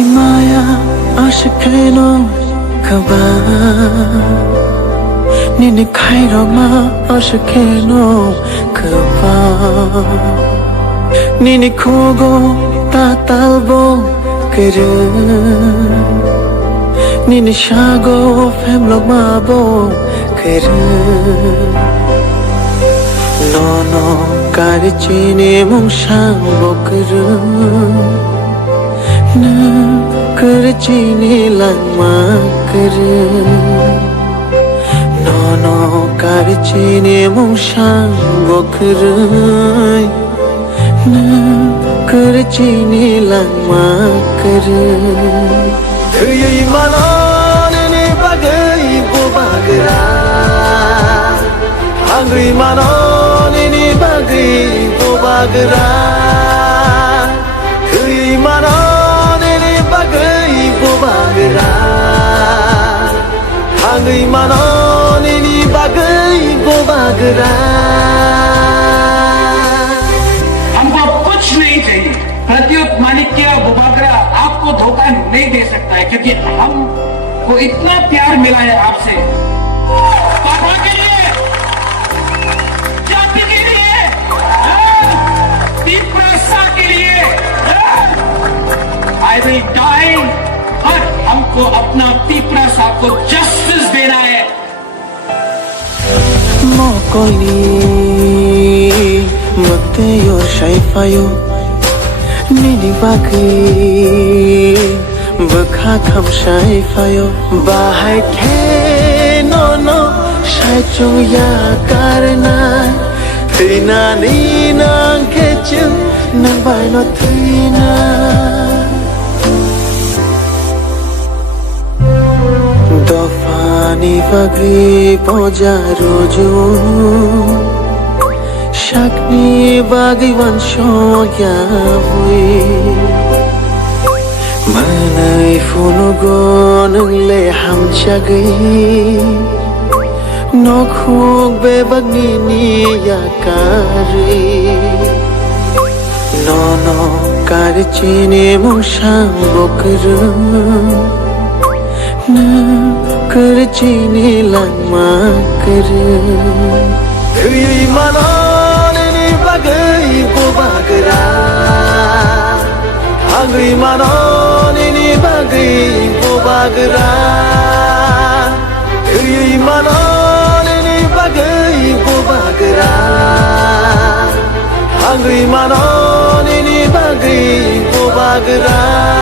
Nini maya ashikeno kaba Nini kairo ma ashikeno kaba Nini kogo tatalbo kere Nini shago femlog mabo kere Nono karichine mung shambo kere Na karichine langma kere Nono karichine mung shambo kere Na karichine langma kere Kuyay manon ni bagay bubagra Hangri manon ni bagay bubagra Kuyay manon ni bagay bubagra Hangri manon ni bagay bubagra हमको कुछ नहीं चाहिए प्रत्युत माणिक्य बुबागरा आपको धोखा नहीं दे सकता है क्योंकि हमको इतना प्यार मिला है आपसे पापा के लिए जाति के लिए दीपरासा के लिए आई विल डाई बट हमको अपना दीपरासा को जस्टिस देना है Mokoli Mateyo shaifayo Nini bagi Bekha kham shaifayo Bahai ke no no Shai chung ya karna Tina ni nang ke chung Nang bai no tina Dofani bagri poja rojo Shakni bagi vansho ya hui Manai funugo nungle ham chagai Nokhuk be bagni ni ya kari Nono karichine musham bokru Na karichine langma kare Kuyay manon ni bagay bubagra Hangri manon ni bagay bubagra Kuyay manon ni bagay bubagra Hangri manon ni bagay bubagra